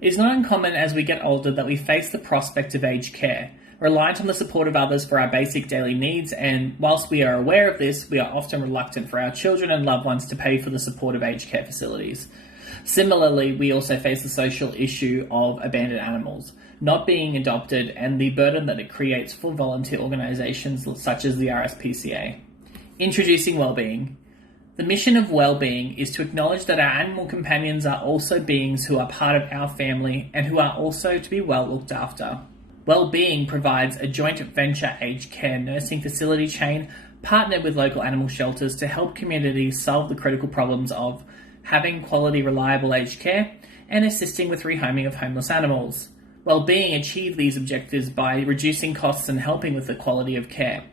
It is not uncommon as we get older that we face the prospect of aged care, reliant on the support of others for our basic daily needs, and whilst we are aware of this, we are often reluctant for our children and loved ones to pay for the support of aged care facilities. Similarly, we also face the social issue of abandoned animals not being adopted and the burden that it creates for volunteer organisations such as the RSPCA. Introducing Wellbeing. The mission of Wellbeing is to acknowledge that our animal companions are also beings who are part of our family and who are also to be well looked after. Wellbeing provides a joint venture aged care nursing facility chain partnered with local animal shelters to help communities solve the critical problems of having quality, reliable aged care and assisting with rehoming of homeless animals. Wellbeing achieve these objectives by reducing costs and helping with the quality of care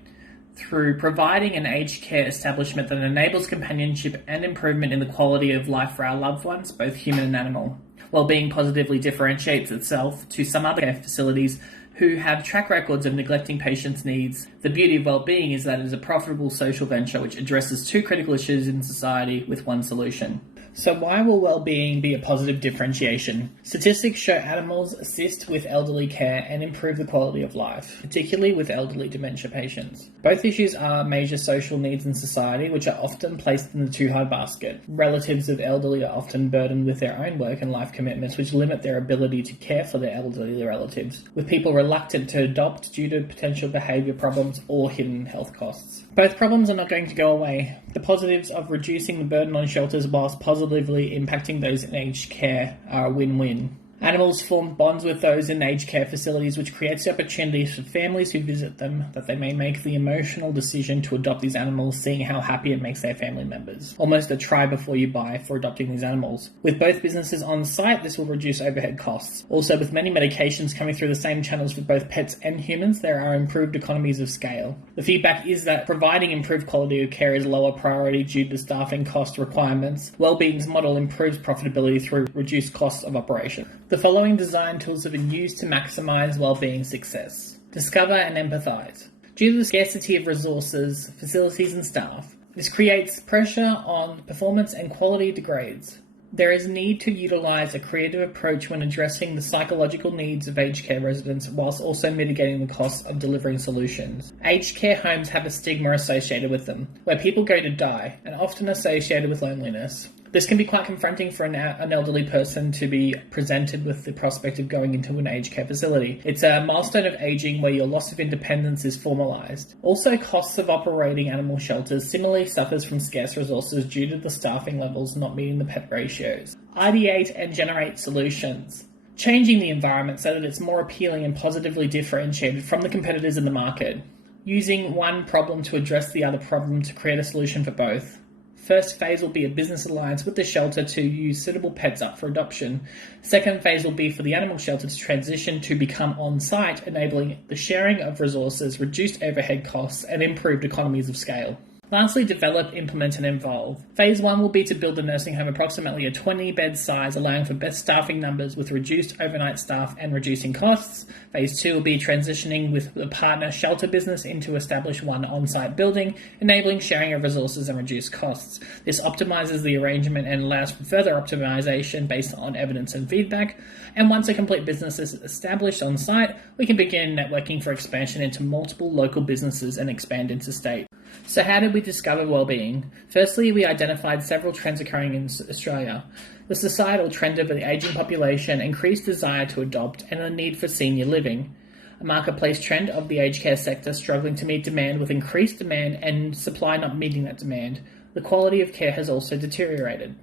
through providing an aged care establishment that enables companionship and improvement in the quality of life for our loved ones, both human and animal. Wellbeing positively differentiates itself to some other care facilities who have track records of neglecting patients' needs. The beauty of Wellbeing is that it is a profitable social venture which addresses two critical issues in society with one solution. So why will well-being be a positive differentiation? Statistics show animals assist with elderly care and improve the quality of life, particularly with elderly dementia patients. Both issues are major social needs in society, which are often placed in the too high basket. Relatives of elderly are often burdened with their own work and life commitments, which limit their ability to care for their elderly relatives, with people reluctant to adopt due to potential behaviour problems or hidden health costs. Both problems are not going to go away. The positives of reducing the burden on shelters whilst positively impacting those in aged care are a win-win. Animals form bonds with those in aged care facilities, which creates the opportunities for families who visit them that they may make the emotional decision to adopt these animals, seeing how happy it makes their family members. Almost a try before you buy for adopting these animals. With both businesses on site, this will reduce overhead costs. Also, with many medications coming through the same channels for both pets and humans, there are improved economies of scale. The feedback is that providing improved quality of care is lower priority due to staffing cost requirements. Wellbeing's model improves profitability through reduced costs of operation. The following design tools have been used to maximize well-being success. Discover and empathize. Due to the scarcity of resources, facilities and staff, this creates pressure on performance and quality degrades. There is a need to utilize a creative approach when addressing the psychological needs of aged care residents whilst also mitigating the costs of delivering solutions. Aged care homes have a stigma associated with them, where people go to die, and often associated with loneliness. This can be quite confronting for an elderly person to be presented with the prospect of going into an aged care facility. It's a milestone of aging where your loss of independence is formalised. Also, costs of operating animal shelters similarly suffers from scarce resources due to the staffing levels not meeting the pet ratios. Ideate and generate solutions. Changing the environment so that it's more appealing and positively differentiated from the competitors in the market. Using one problem to address the other problem to create a solution for both. First phase will be a business alliance with the shelter to use suitable pets up for adoption. Second phase will be for the animal shelter to transition to become on-site, enabling the sharing of resources, reduced overhead costs, and improved economies of scale. Lastly, develop, implement, and evolve. Phase 1 will be to build the nursing home approximately a 20-bed size, allowing for best staffing numbers with reduced overnight staff and reducing costs. Phase 2 will be transitioning with the partner shelter business into establish one on-site building, enabling sharing of resources and reduced costs. This optimizes the arrangement and allows for further optimization based on evidence and feedback. And once a complete business is established on site, we can begin networking for expansion into multiple local businesses and expand interstate. So how did we discover well-being? Firstly, we identified several trends occurring in Australia. The societal trend of the ageing population, increased desire to adopt, and the need for senior living. A marketplace trend of the aged care sector struggling to meet demand with increased demand and supply not meeting that demand. The quality of care has also deteriorated.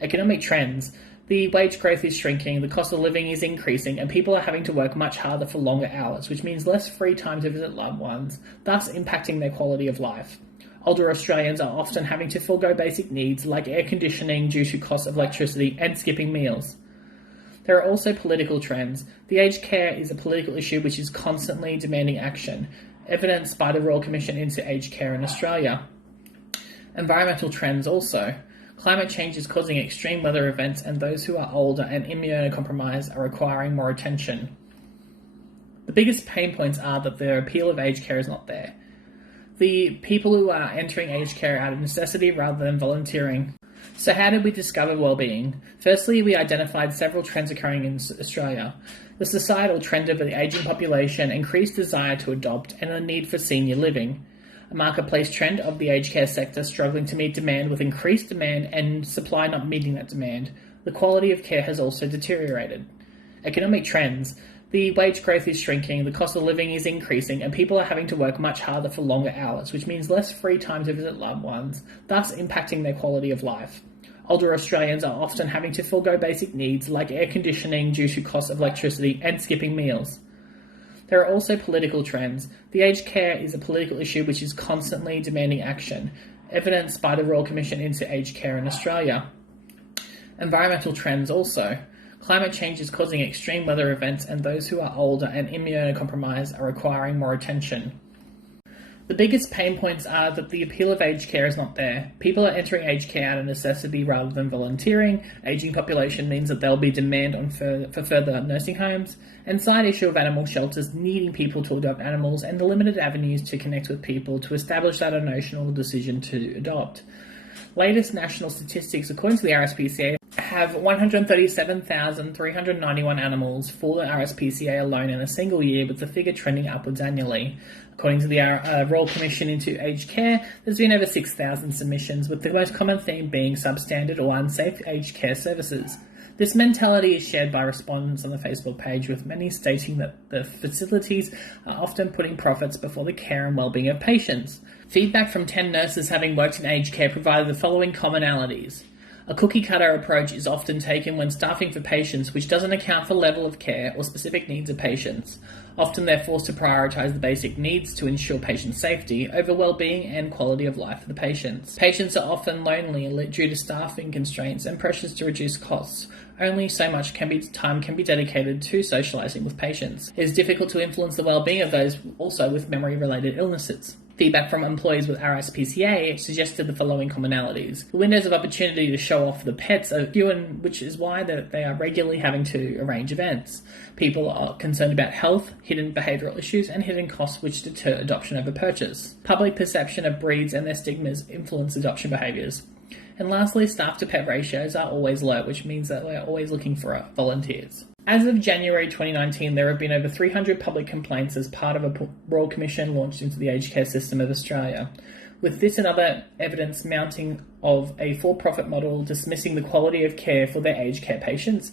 Economic trends. The wage growth is shrinking, the cost of living is increasing, and people are having to work much harder for longer hours, which means less free time to visit loved ones, thus impacting their quality of life. Older Australians are often having to forego basic needs like air conditioning due to cost of electricity and skipping meals. There are also political trends. The aged care is a political issue which is constantly demanding action, evidenced by the Royal Commission into Aged Care in Australia. Environmental trends also. Climate change is causing extreme weather events, and those who are older and immunocompromised are requiring more attention. The biggest pain points are that the appeal of aged care is not there. The people who are entering aged care out of necessity rather than volunteering. So how did we discover well-being? Firstly, we identified several trends occurring in Australia. The societal trend of the ageing population, increased desire to adopt, and the need for senior living. A marketplace trend of the aged care sector struggling to meet demand with increased demand and supply not meeting that demand. The quality of care has also deteriorated. Economic trends. The wage growth is shrinking, the cost of living is increasing, and people are having to work much harder for longer hours, which means less free time to visit loved ones, thus impacting their quality of life. Older Australians are often having to forego basic needs like air conditioning due to cost of electricity and skipping meals. There are also political trends. The aged care is a political issue which is constantly demanding action, evidenced by the Royal Commission into Aged Care in Australia. Environmental trends also. Climate change is causing extreme weather events, and those who are older and immunocompromised are requiring more attention. The biggest pain points are that the appeal of aged care is not there. People are entering aged care out of necessity rather than volunteering. Aging population means that there will be demand for further nursing homes, and side issue of animal shelters needing people to adopt animals, and the limited avenues to connect with people to establish that emotional decision to adopt. Latest national statistics, according to the RSPCA, have 137,391 animals for the RSPCA alone in a single year, with the figure trending upwards annually. According to the Royal Commission into Aged Care, there's been over 6,000 submissions, with the most common theme being substandard or unsafe aged care services. This mentality is shared by respondents on the Facebook page, with many stating that the facilities are often putting profits before the care and well-being of patients. Feedback from 10 nurses having worked in aged care provided the following commonalities. A cookie-cutter approach is often taken when staffing for patients, which doesn't account for level of care or specific needs of patients. Often they're forced to prioritise the basic needs to ensure patient safety over well-being and quality of life for the patients. Patients are often lonely due to staffing constraints and pressures to reduce costs. Only so much time can be dedicated to socialising with patients. It is difficult to influence the well-being of those also with memory-related illnesses. Feedback from employees with RSPCA suggested the following commonalities. The windows of opportunity to show off the pets are few, which is why they are regularly having to arrange events. People are concerned about health, hidden behavioural issues, and hidden costs which deter adoption over purchase. Public perception of breeds and their stigmas influence adoption behaviours. And lastly, staff to pet ratios are always low, which means that we're always looking for volunteers. As of January 2019, there have been over 300 public complaints as part of a Royal Commission launched into the aged care system of Australia. With this and other evidence mounting of a for-profit model dismissing the quality of care for their aged care patients,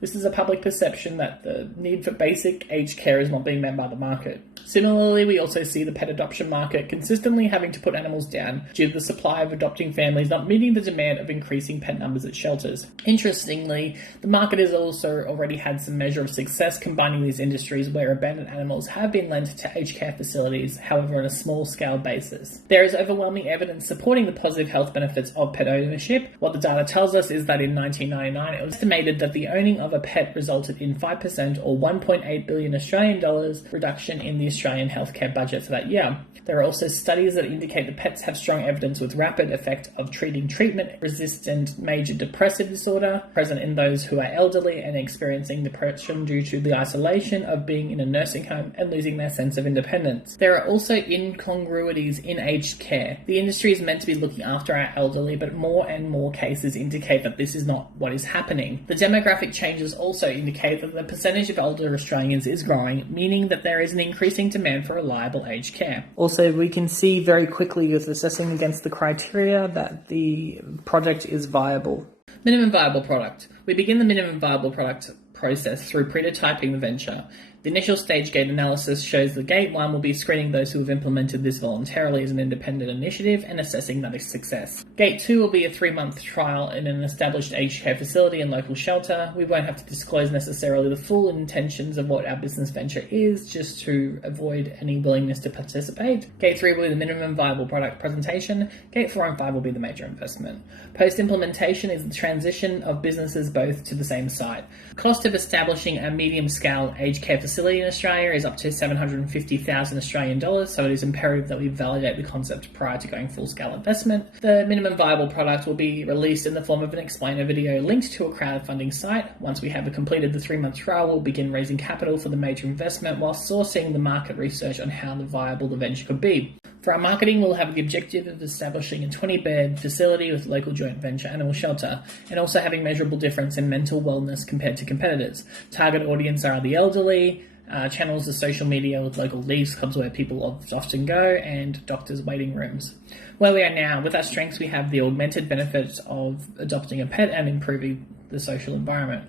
this is a public perception that the need for basic aged care is not being met by the market. Similarly, we also see the pet adoption market consistently having to put animals down due to the supply of adopting families not meeting the demand of increasing pet numbers at shelters. Interestingly, the market has also already had some measure of success combining these industries where abandoned animals have been lent to aged care facilities, however on a small-scale basis. There is overwhelming evidence supporting the positive health benefits of pet ownership. What the data tells us is that in 1999, it was estimated that the owning of a pet resulted in 5% or 1.8 billion Australian dollars reduction in the Australian healthcare budget for that year. There are also studies that indicate that pets have strong evidence with rapid effect of treating treatment-resistant major depressive disorder present in those who are elderly and experiencing depression due to the isolation of being in a nursing home and losing their sense of independence. There are also incongruities in aged care. The industry is meant to be looking after our elderly, but more and more cases indicate that this is not what is happening. The demographic changes also indicate that the percentage of older Australians is growing, meaning that there is an increasing demand for reliable aged care. Also, we can see very quickly with assessing against the criteria that the project is viable. Minimum viable product. We begin the minimum viable product process through prototyping the venture. The initial stage gate analysis shows that Gate 1 will be screening those who have implemented this voluntarily as an independent initiative and assessing that as success. Gate 2 will be a 3-month trial in an established aged care facility and local shelter. We won't have to disclose necessarily the full intentions of what our business venture is, just to avoid any willingness to participate. Gate 3 will be the minimum viable product presentation. Gate 4 and 5 will be the major investment. Post-implementation is the transition of businesses both to the same site. The cost of establishing a medium-scale aged care facility in Australia is up to 750,000 Australian dollars, so it is imperative that we validate the concept prior to going full-scale investment. The minimum viable product will be released in the form of an explainer video linked to a crowdfunding site. Once we have completed the 3-month trial, we'll begin raising capital for the major investment while sourcing the market research on how viable the venture could be. For our marketing, we'll have the objective of establishing a 20-bed facility with local joint venture animal shelter, and also having measurable difference in mental wellness compared to competitors. Target audience are the elderly, channels of social media with local leagues, clubs where people often go, and doctors' waiting rooms. Where we are now, with our strengths, we have the augmented benefits of adopting a pet and improving the social environment.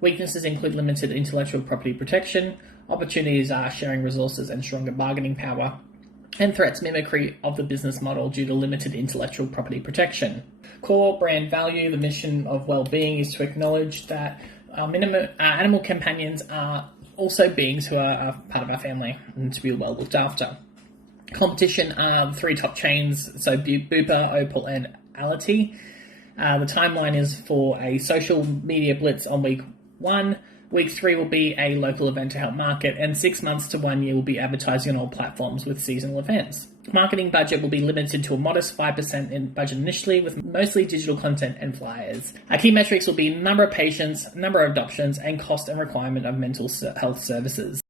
Weaknesses include limited intellectual property protection. Opportunities are sharing resources and stronger bargaining power, and threats mimicry of the business model due to limited intellectual property protection. Core brand value, the mission of well-being, is to acknowledge that our animal companions are also beings who are part of our family and to be well looked after. Competition are the three top chains, so Bupa, Opal and Ality. The timeline is for a social media blitz on week 1. Week 3 will be a local event to help market, and 6 months to 1 year will be advertising on all platforms with seasonal events. Marketing budget will be limited to a modest 5% in budget initially, with mostly digital content and flyers. Our key metrics will be number of patients, number of adoptions, and cost and requirement of mental health services.